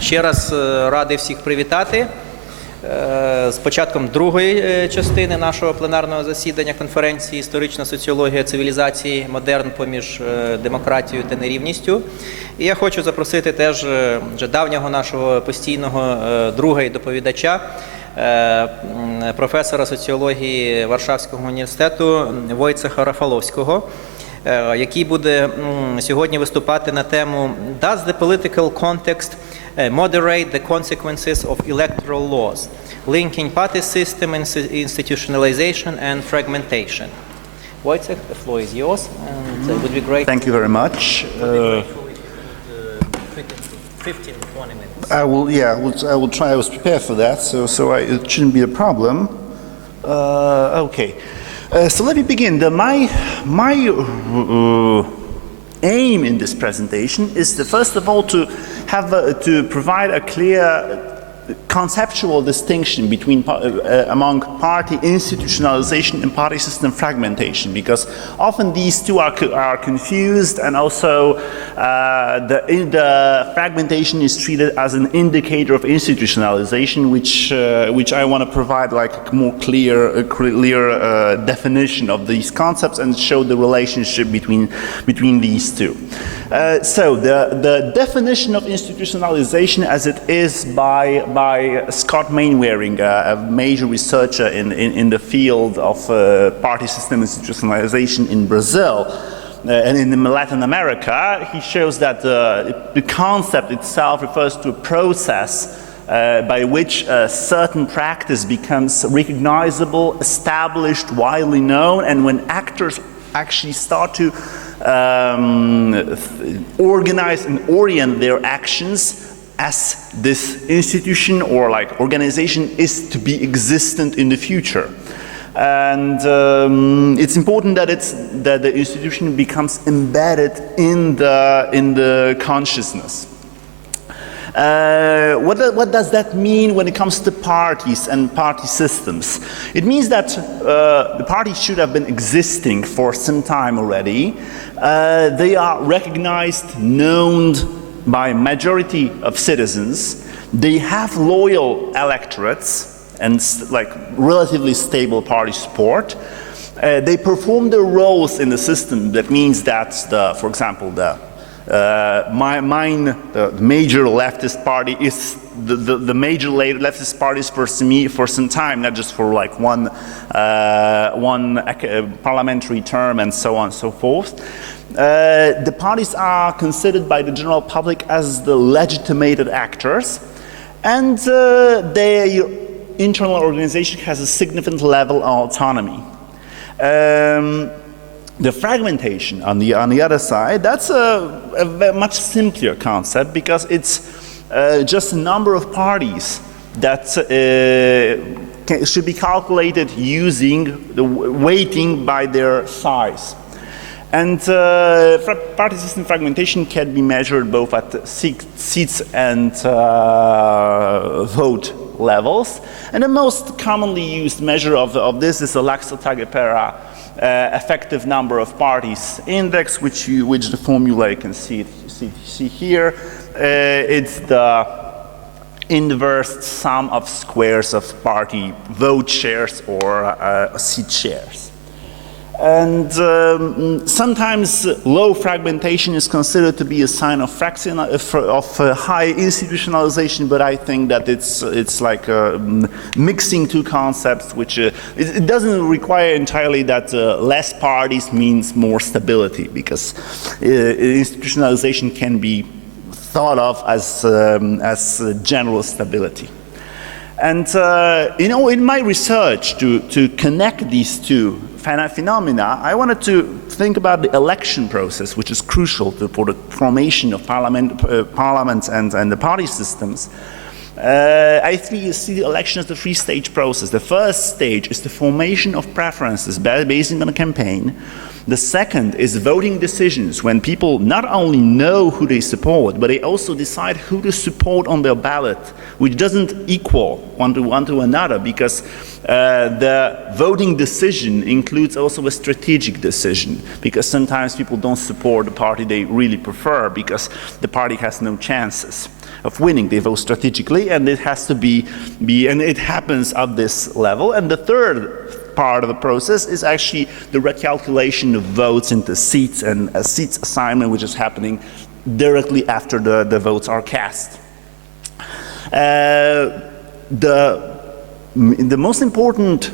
Ще раз радий всіх привітати з початком другої частини нашого пленарного засідання конференції «Історична соціологія цивілізації модерн поміж демократією та нерівністю». І я хочу запросити теж вже давнього нашого постійного друга і доповідача, професора соціології Варшавського університету Войцеха Рафаловського, який буде сьогодні виступати на тему «Does the political context moderate the consequences of electoral laws, linking party system, institutionalization and fragmentation?» Wojciech, the floor is yours, and it would be great. Thank you very much. 15-20 minutes. I will try. I was prepared for that, so it shouldn't be a problem. Okay. So let me begin. My aim in this presentation is first of all to provide a clear conceptual distinction between among party institutionalization and party system fragmentation, because often these two are confused, and also the fragmentation is treated as an indicator of institutionalization, which I want to provide like a more clear definition of these concepts and show the relationship between these two. So the definition of institutionalization as it is by Scott Mainwaring, a major researcher in the field of party system institutionalization in Brazil and in Latin America, he shows that the concept itself refers to a process by which a certain practice becomes recognizable, established, widely known, and when actors actually start to organize and orient their actions as this institution or like organization is to be existent in the future. And it's important that the institution becomes embedded in the consciousness. What does that mean when it comes to parties and party systems? It means that the parties should have been existing for some time already. They are recognized, known by majority of citizens. They have loyal electorates and like relatively stable party support. They perform their roles in the system. That means that, for example, the major leftist party is the major leftist parties for some time, not just for like one parliamentary term and so on and so forth. The parties are considered by the general public as the legitimated actors, and their internal organization has a significant level of autonomy. The fragmentation on the other side, that's a much simpler concept, because it's just a number of parties that should be calculated using the weighting by their size. And party system fragmentation can be measured both at seats and vote levels. And the most commonly used measure of this is the Laxo-Taguepera effective number of parties index, which the formula you can see here. It's the inverse sum of squares of party vote shares or seat shares. And sometimes low fragmentation is considered to be a sign of high institutionalization, but I think that it's like mixing two concepts, which it doesn't require entirely that less parties means more stability, because institutionalization can be thought of as general stability. And in my research to connect these two phenomena, I wanted to think about the election process, which is crucial for the formation of parliaments and the party systems. I see the election as the three-stage process. The first stage is the formation of preferences based on a campaign. The second is voting decisions, when people not only know who they support, but they also decide who to support on their ballot, which doesn't equal one to another, because the voting decision includes also a strategic decision, because sometimes people don't support the party they really prefer because the party has no chances. of winning. They vote strategically, and it has to be and it happens at this level. And the third part of the process is actually the recalculation of votes into seats and a seats assignment, which is happening directly after the votes are cast. The most important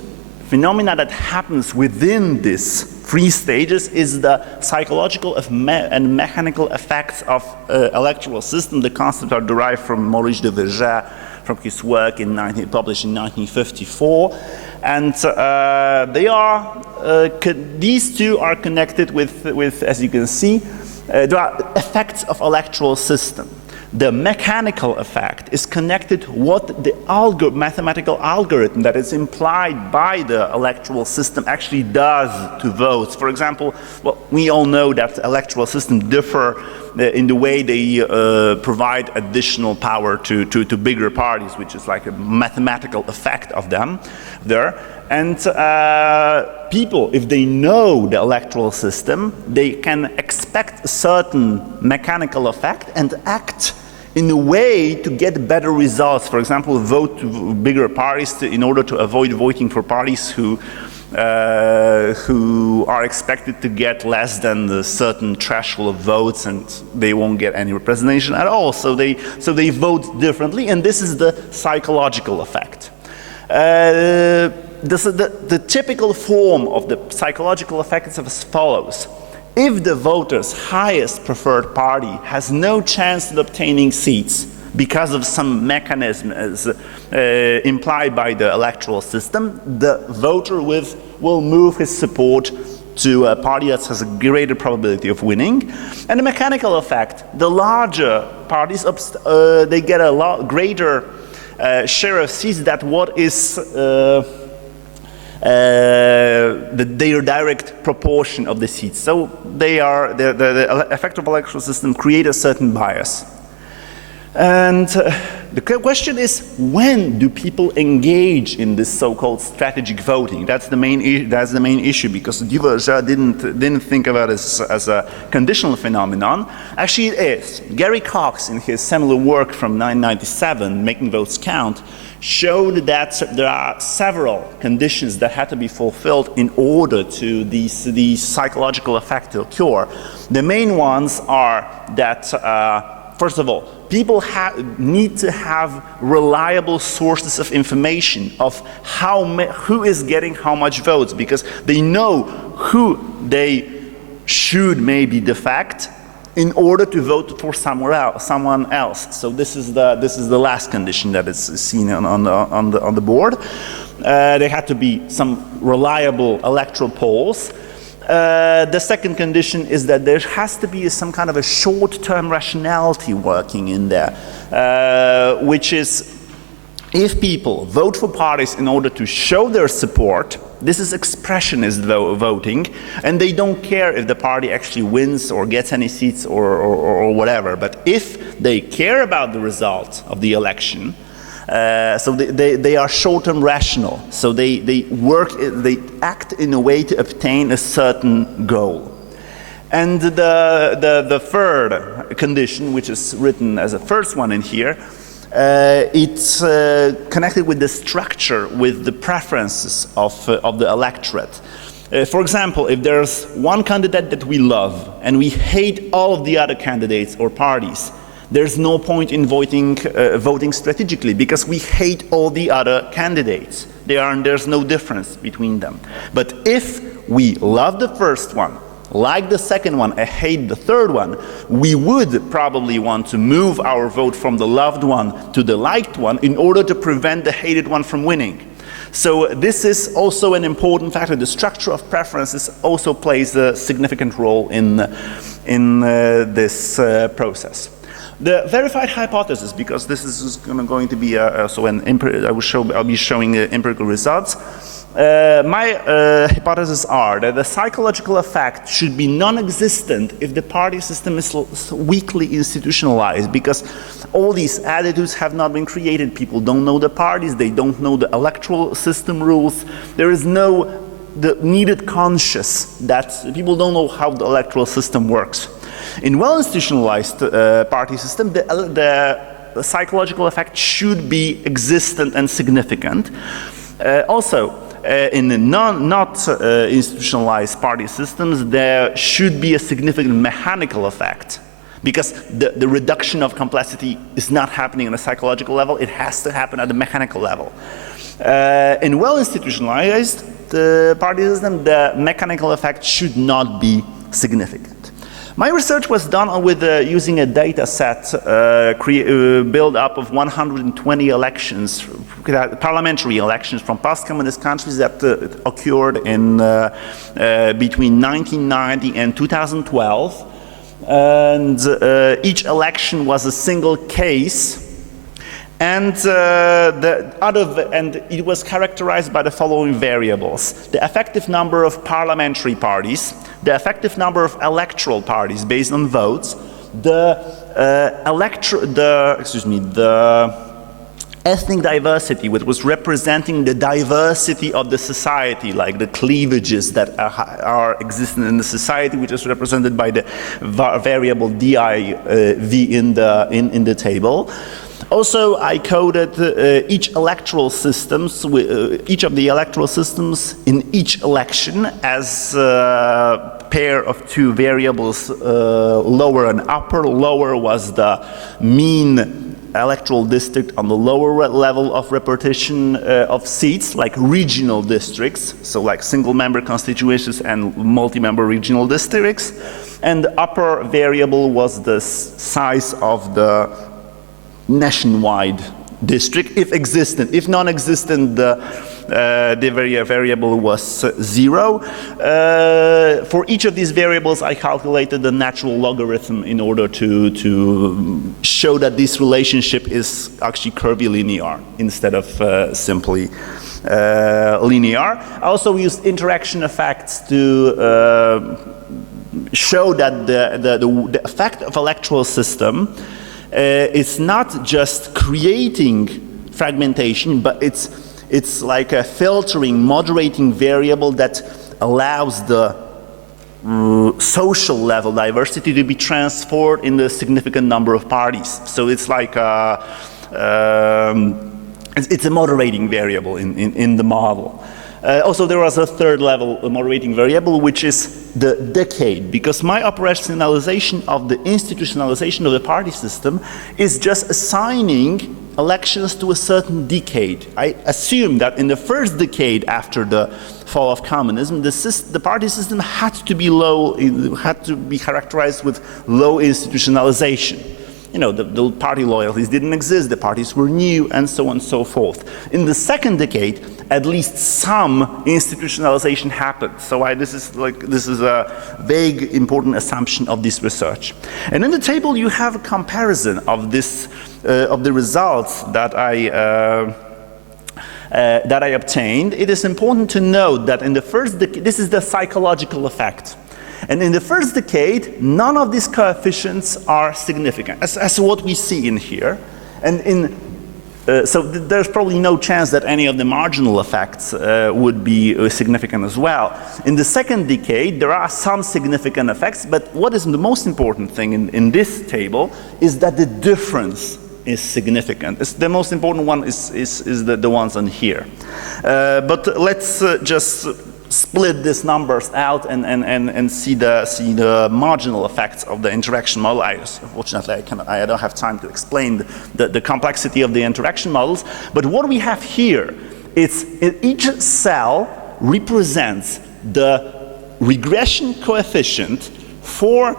phenomena that happens within these three stages is the psychological and mechanical effects of electoral system. The concepts are derived from Maurice de Verger, from his work published in 1954, and these two are connected with, as you can see, there are effects of electoral system. The mechanical effect is connected what the mathematical algorithm that is implied by the electoral system actually does to votes. For example, well, we all know that electoral systems differ in the way they provide additional power to bigger parties, which is like a mathematical effect of them there. And people, if they know the electoral system, they can expect a certain mechanical effect and act in a way to get better results. For example, vote bigger parties in order to avoid voting for parties who are expected to get less than the certain threshold of votes, and they won't get any representation at all. So they vote differently, and this is the psychological effect. The typical form of the psychological effect is as follows. If the voter's highest preferred party has no chance of obtaining seats because of some mechanism as implied by the electoral system, the voter will move his support to a party that has a greater probability of winning. And the mechanical effect, the larger parties, they get a lot greater share of seats than what is their direct proportion of the seats. So the effect of electoral system create a certain bias. And the question is, when do people engage in this so-called strategic voting? That's the main issue, because Duverger didn't think about it as a conditional phenomenon. Actually, it is. Gary Cox, in his seminal work from 1997, Making Votes Count, showed that there are several conditions that had to be fulfilled in order to these psychological effects to occur. The main ones are that, first of all, people need to have reliable sources of information of who is getting how much votes, because they know who they should maybe defect in order to vote for someone else. So this is the last condition that is seen on the board. There had to be some reliable electoral polls. The second condition is that there has to be some kind of a short-term rationality working in there, which is, if people vote for parties in order to show their support, this is expressionist voting, and they don't care if the party actually wins or gets any seats or whatever. But if they care about the result of the election, so they are short-term rational. So they act in a way to obtain a certain goal. And the third condition, which is written as a first one in here, it's connected with the structure, with the preferences of the electorate. For example, if there's one candidate that we love and we hate all of the other candidates or parties, there's no point in voting strategically, because we hate all the other candidates. There's no difference between them. But if we love the first one, like the second one, and hate the third one, we would probably want to move our vote from the loved one to the liked one in order to prevent the hated one from winning. So this is also an important factor. The structure of preferences also plays a significant role in this process. The verified hypothesis, because this is going to be also I'll be showing empirical results. My hypotheses are that the psychological effect should be non-existent if the party system is weakly institutionalized, because all these attitudes have not been created. People don't know the parties, they don't know the electoral system rules. There is no the needed conscious that people don't know how the electoral system works. In well-institutionalized party system, the psychological effect should be existent and significant. Also, in not institutionalized party systems, there should be a significant mechanical effect, because the reduction of complexity is not happening on a psychological level, it has to happen at the mechanical level. In well-institutionalized party system, the mechanical effect should not be significant. My research was done with using a data set built up of 120 elections, parliamentary elections from post-communist countries that occurred in between 1990 and 2012. And each election was a single case, and it was characterized by the following variables: the effective number of parliamentary parties, the effective number of electoral parties based on votes, the ethnic diversity, which was representing the diversity of the society, like the cleavages that are existing in the society, which is represented by the variable div in the table. Also, I coded each of the electoral systems in each election as a pair of two variables, lower and upper. Lower was the mean electoral district on the lower level of repartition of seats, like regional districts, so like single-member constituencies and multi-member regional districts. And the upper variable was the size of the nationwide district, if existent. If non-existent, the variable was 0. For each of these variables, I calculated the natural logarithm in order to show that this relationship is actually curvilinear instead of simply linear. I also used interaction effects to show that the effect of electoral system it's not just creating fragmentation, but it's like a filtering, moderating variable that allows the social level diversity to be transferred in the significant number of parties. So it's like it's a moderating variable in the model. Also, there was a third level moderating variable, which is the decade, because my operationalization of the institutionalization of the party system is just assigning elections to a certain decade. I assume that in the first decade after the fall of communism, the party system had to be characterized with low institutionalization. You know, the party loyalties didn't exist, the parties were new, and so on and so forth. In the second decade, at least some institutionalization happened. So this is a vague, important assumption of this research. And in the table, you have a comparison of this, of the results that I obtained. It is important to note that in the first decade, this is the psychological effect. And in the first decade, none of these coefficients are significant, as what we see in here. And so there's probably no chance that any of the marginal effects would be significant as well. In the second decade, there are some significant effects, but what is the most important thing in this table is that the difference is significant. The most important one is the ones on here. But let's just split these numbers out and see the marginal effects of the interaction model. Unfortunately, I don't have time to explain the complexity of the interaction models. But what we have here is each cell represents the regression coefficient for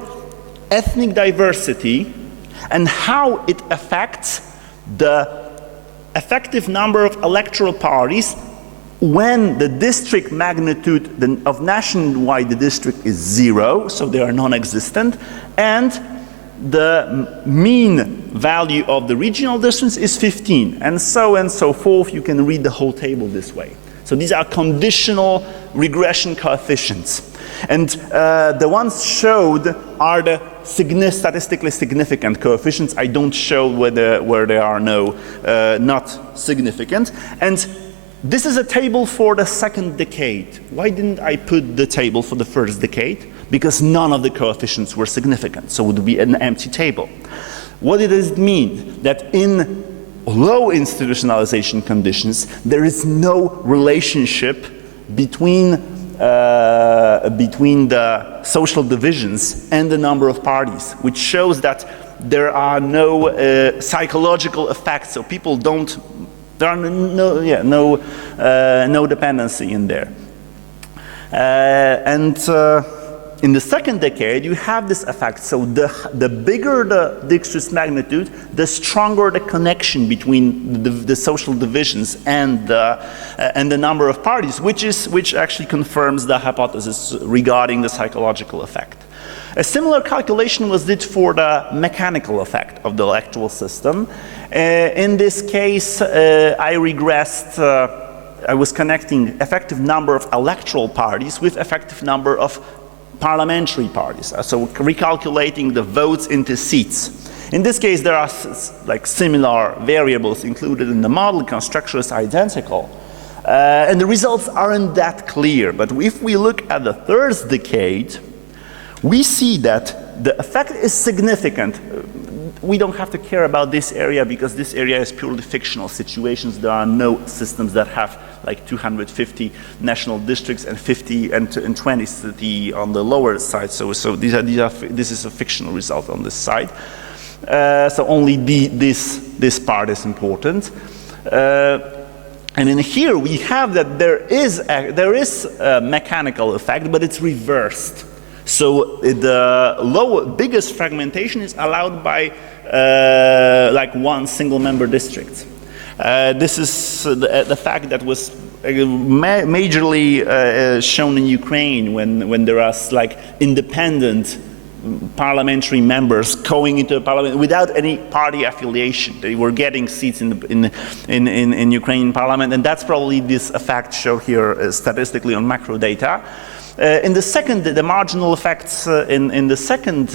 ethnic diversity and how it affects the effective number of electoral parties when the district magnitude of nationwide district is 0, so they are non-existent, and the mean value of the regional distance is 15, and so forth. You can read the whole table this way. So these are conditional regression coefficients. And the ones showed are the statistically significant coefficients. I don't show where there are not significant. And this is a table for the second decade. Why didn't I put the table for the first decade? Because none of the coefficients were significant, so it would be an empty table. What does it mean? That in low institutionalization conditions, there is no relationship between the social divisions and the number of parties, which shows that there are no psychological effects. So people don't. There are no dependency in there. In the second decade, you have this effect. So the bigger the Dijkstra's magnitude, the stronger the connection between the social divisions and the number of parties, which actually confirms the hypothesis regarding the psychological effect. A similar calculation was did for the mechanical effect of the electoral system. In this case, I regressed. I was connecting effective number of electoral parties with effective number of parliamentary parties. So recalculating the votes into seats. In this case, there are like similar variables included in the model. Construction is identical. And the results aren't that clear. But if we look at the third decade, we see that the effect is significant. We don't have to care about this area because this area is purely fictional situations. There are no systems that have like 250 national districts and 50 and 20 city on the lower side. So this is a fictional result on this side. So only this part is important. And in here we have that there is a mechanical effect, but it's reversed. So the biggest fragmentation is allowed by like one single member district. This is the fact that was majorly shown in Ukraine when there are like independent parliamentary members going into the parliament without any party affiliation. They were getting seats in Ukrainian parliament, and that's probably this effect shown here statistically on macro data. In the second, the marginal effects in the second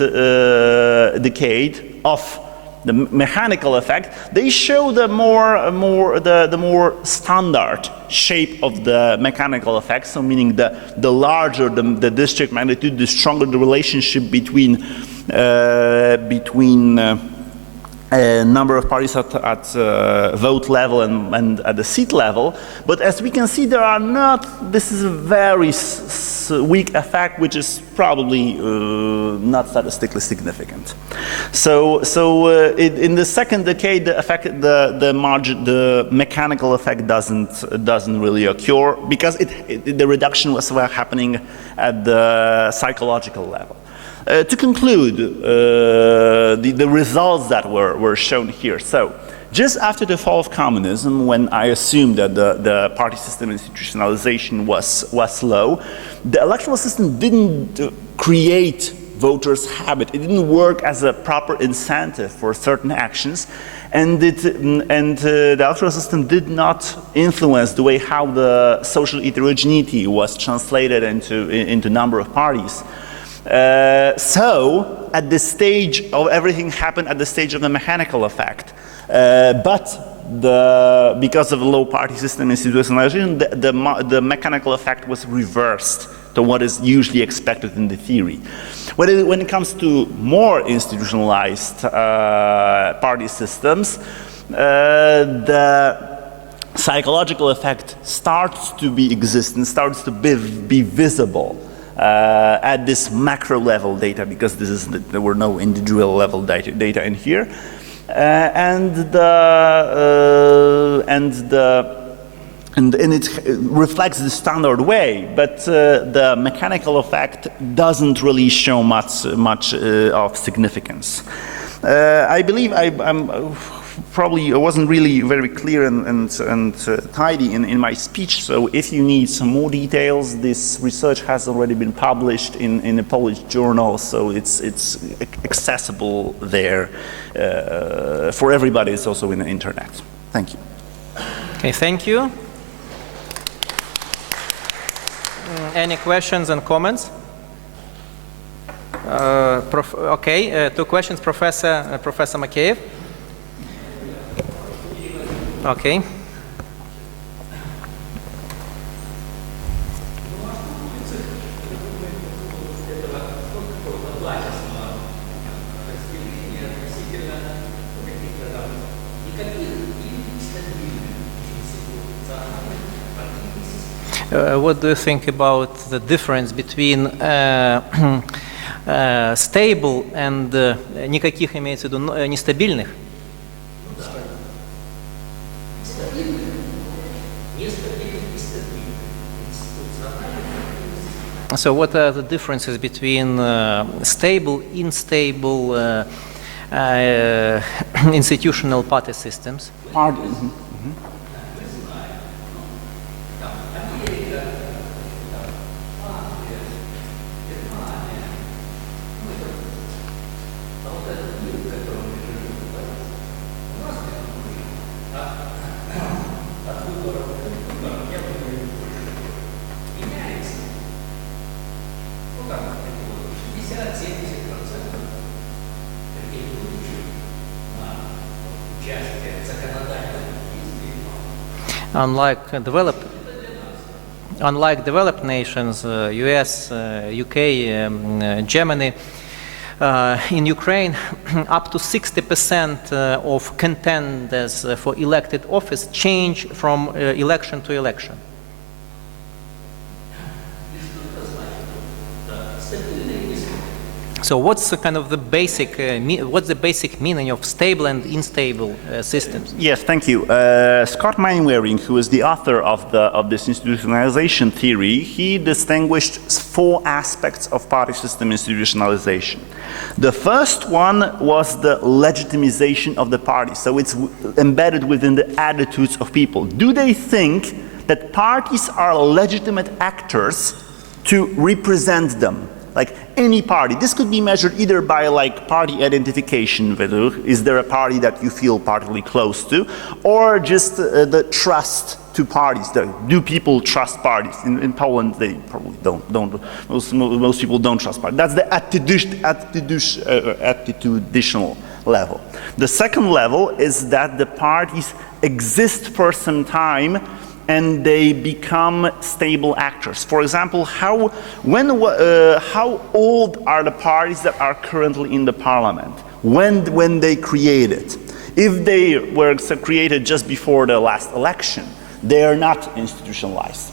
decade of the mechanical effect, they show the more standard shape of the mechanical effect. So meaning the larger the district magnitude, the stronger the relationship between number of parties at vote level and at the seat level. But as we can see, there are not. This is a very weak effect, which is probably not statistically significant. So in the second decade, the effect, the mechanical effect doesn't really occur because the reduction was happening at the psychological level. To conclude, the results that were shown here. So, just after the fall of communism, when I assumed that the party system institutionalization was low, the electoral system didn't create voters' habit. It didn't work as a proper incentive for certain actions, and the electoral system did not influence the way how the social heterogeneity was translated into number of parties. So, at this stage of everything happened at the stage of the mechanical effect. But because of the low party system institutionalization, the mechanical effect was reversed to what is usually expected in the theory. When it comes to more institutionalized party systems, the psychological effect starts to be existent, starts to be visible. At this macro level data, because there were no individual level data in here, and it reflects the standard way, but the mechanical effect doesn't really show much of significance. I believe I'm probably wasn't really very clear and tidy in my speech, so if you need some more details, this research has already been published in a Polish journal, so it's accessible there for everybody. It's also in the internet. Thank you. Okay, thank you. Any questions and comments? Two questions, Professor Makeyev. Okay. What do you think about the difference between stable and никаких имеется в виду нестабильных? So what are the differences between stable, unstable institutional party systems? Unlike developed nations, US, UK, Germany, in Ukraine, up to 60% of contenders for elected office change from election to election. So what's the kind of the basic, what's the basic meaning of stable and unstable systems? Yes, thank you. Scott Mainwaring, who is the author of this institutionalization theory, he distinguished 4 aspects of party system institutionalization. The first one was the legitimization of the party. So it's embedded within the attitudes of people. Do they think that parties are legitimate actors to represent them? Like any party. This could be measured either by like party identification, is there a party that you feel particularly close to, or just the trust to parties. Do people trust parties? In Poland, they probably don't. Most people don't trust parties. That's the attitudinal level. The second level is that the parties exist for some time and they become stable actors. For example, how old are the parties that are currently in the parliament? When they created? If they were created just before the last election, they are not institutionalized.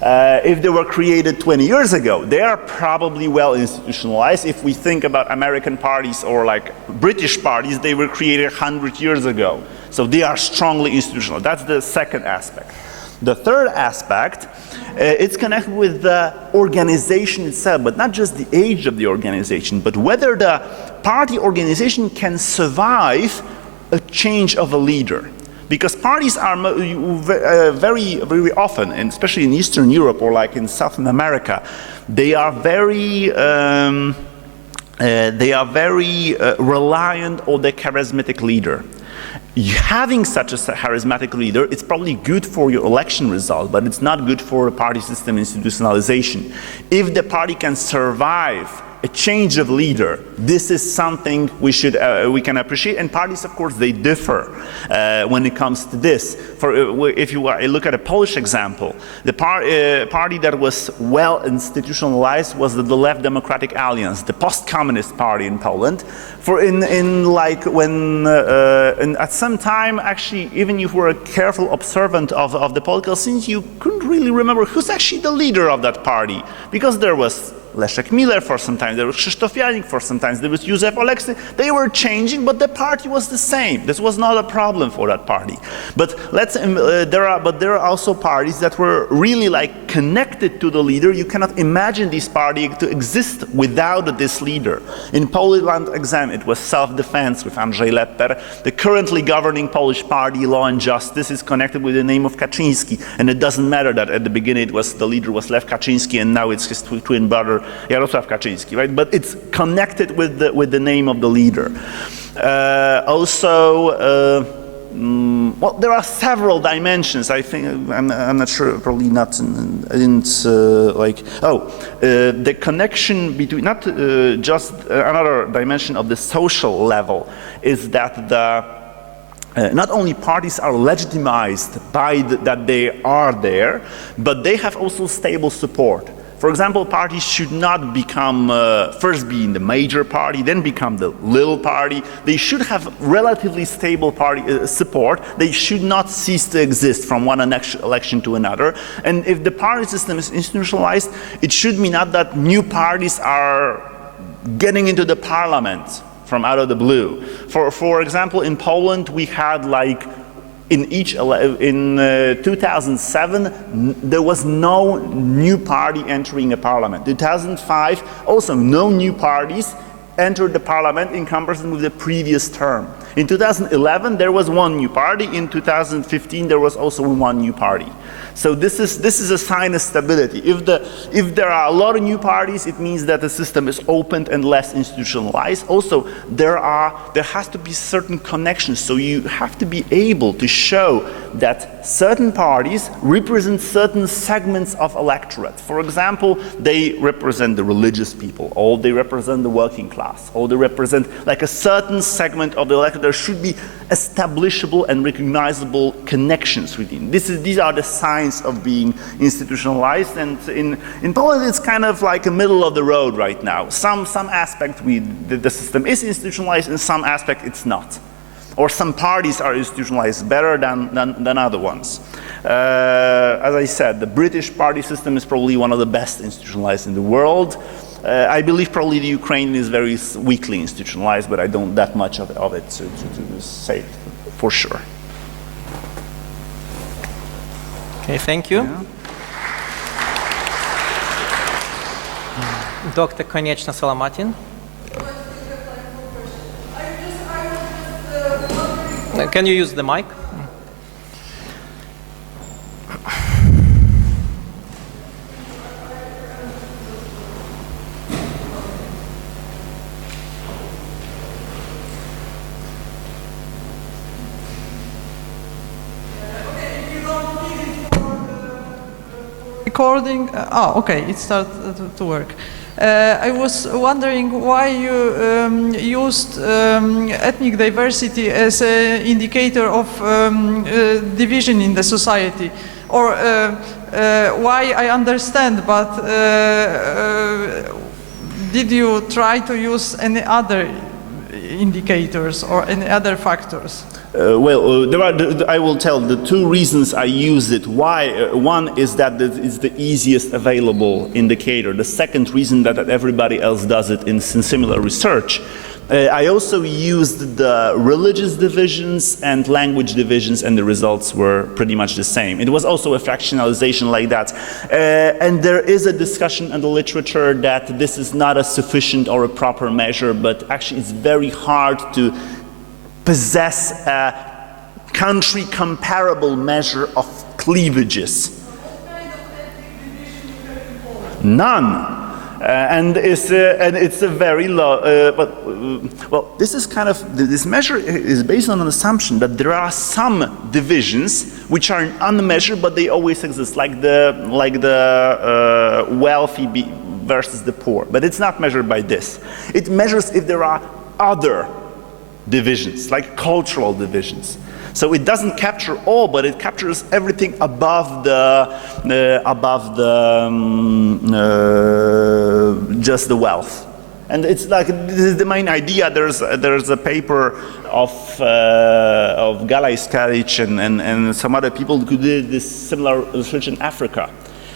If they were created 20 years ago, they are probably well institutionalized. If we think about American parties or like British parties, they were created 100 years ago. So they are strongly institutional. That's the second aspect. The third aspect, it's connected with the organization itself, but not just the age of the organization, but whether the party organization can survive a change of a leader. Because parties are very, very often, and especially in Eastern Europe or like in South America, they are very reliant on the charismatic leader. Having such a charismatic leader, it's probably good for your election result, but it's not good for a party system institutionalization. If the party can survive a change of leader, this is something we can appreciate, and parties, of course, they differ when it comes to this. If you look at a Polish example, the party that was well institutionalized was the Left Democratic Alliance, the post-communist party in Poland. At some time, actually, even if you were a careful observant of the political scenes, you couldn't really remember who's actually the leader of that party, because there was Leszek Miller for some time, there was Krzysztof Janik for some time, there was Józef Oleksy. They were changing, but the party was the same. This was not a problem for that party. But there are also parties that were really like connected to the leader. You cannot imagine this party to exist without this leader. In Poland exam, it was Self-Defense with Andrzej Lepper. The currently governing Polish party, Law and Justice, is connected with the name of Kaczyński. And it doesn't matter that at the beginning the leader was Lech Kaczyński and now it's his twin brother Jarosław Kaczyński, right? But it's connected with the name of the leader. Well, there are several dimensions. I think I'm not sure. Probably not. The connection between just another dimension of the social level is that not only parties are legitimized by that they are there, but they have also stable support. For example, parties should not become, first be in the major party, then become the little party. They should have relatively stable party support. They should not cease to exist from one election to another. And if the party system is institutionalized, it should mean not that new parties are getting into the parliament from out of the blue. For example, in Poland, we had like in 2007, there was no new party entering a parliament. 2005, also no new parties entered the parliament in comparison with the previous term. In 2011, there was one new party. In 2015, there was also one new party. So this is a sign of stability. If there are a lot of new parties, it means that the system is opened and less institutionalized. Also, there has to be certain connections. So you have to be able to show that certain parties represent certain segments of electorate. For example, they represent the religious people, or they represent the working class, or they represent like a certain segment of the electorate. There should be establishable and recognizable connections within. These are the signs of being institutionalized, and in Poland it's kind of like a middle of the road right now. Some aspect the system is institutionalized, in some aspect it's not. Or some parties are institutionalized better than other ones. As I said, the British party system is probably one of the best institutionalized in the world. I believe probably the Ukrainian is very weakly institutionalized, but I don't that much of it to say it for sure. Okay, thank you. Yeah. Dr. Konieczna Salamatin. Can you use the mic? Recording. Okay, it started to work. I was wondering why you used ethnic diversity as an indicator of division in the society, or why I understand, but did you try to use any other indicators or any other factors? I will tell the two reasons I use it. Why? One is that it's the easiest available indicator. The second reason that everybody else does it in similar research. I also used the religious divisions and language divisions, and the results were pretty much the same. It was also a fractionalization like that. And there is a discussion in the literature that this is not a sufficient or a proper measure, but actually it's very hard to possess a country comparable measure of cleavages. None. And it's a very low, well, this is kind of, this measure is based on an assumption that there are some divisions which are unmeasured, but they always exist, like the wealthy versus the poor. But it's not measured by this. It measures if there are other divisions, like cultural divisions. So it doesn't capture all, but it captures everything above just the wealth. And it's like, this is the main idea. There's a paper of Gala Iskaric and some other people who did this similar research in Africa.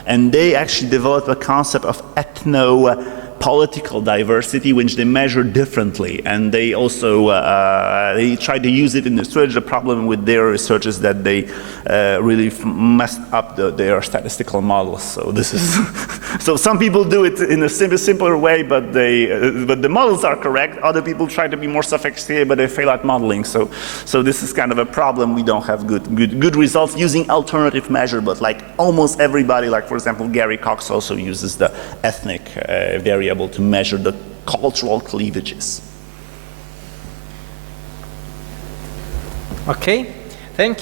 And they actually developed a concept of ethno-political diversity, which they measure differently. And they also, they tried to use it in the research. The problem with their research is that they really messed up their statistical models. So this is, so some people do it in a simpler way, but the models are correct. Other people try to be more sophisticated, but they fail at modeling. So this is kind of a problem. We don't have good results using alternative measure, but like almost everybody, like for example, Gary Cox also uses the ethnic variable to measure the cultural cleavages. Okay, thank you.